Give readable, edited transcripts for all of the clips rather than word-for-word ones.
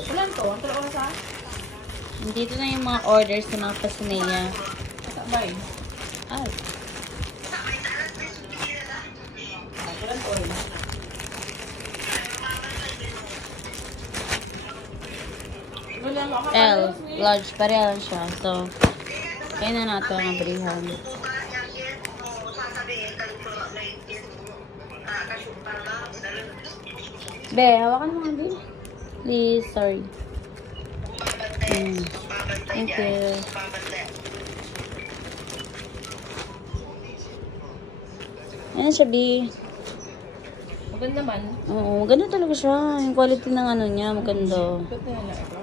Ulan to? Ang talaga sa? Dito na yung mga orders ng mga pasinaya. Sabay. Ay. Ulan to rin. L. Large. Pareha lang siya. So, kaya na nato ang abrihan. Be, hawakan mo nga, Be. Please, sorry. Thank you. Ayan siya, Be. Maganda man. Oo, maganda talaga siya. Yung quality ng ano niya, maganda. Ganda na ito.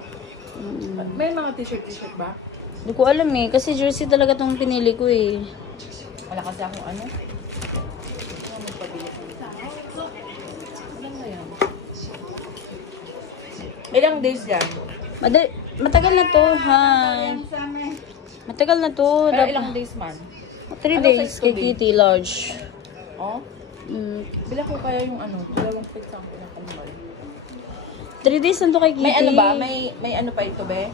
May mga t-shirt ba? Hindi ko alam eh, kasi jersey talaga tong pinili ko eh. Wala kasi akong ano. Maganda yan. Ilang days yan? Matagal na to, hi. Matagal na to. Pero ilang days man? 3 Ano days size kay to be? Kitty, large. Oh? Bila ko kaya yung ano, dalawang fit sa akin na kambal. 3 days na to kay Kitty. May ano ba? May ano pa ito be?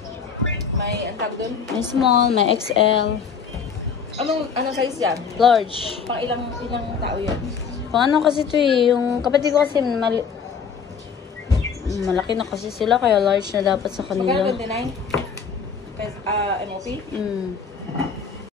May antag doon? May small, may XL. Anong size yan? Large. Pang ilang tao yan? Kung ano kasi to eh, yung kapatid ko kasi malaki na kasi sila, kaya large na dapat sa kanila. Magkano 29? MOP?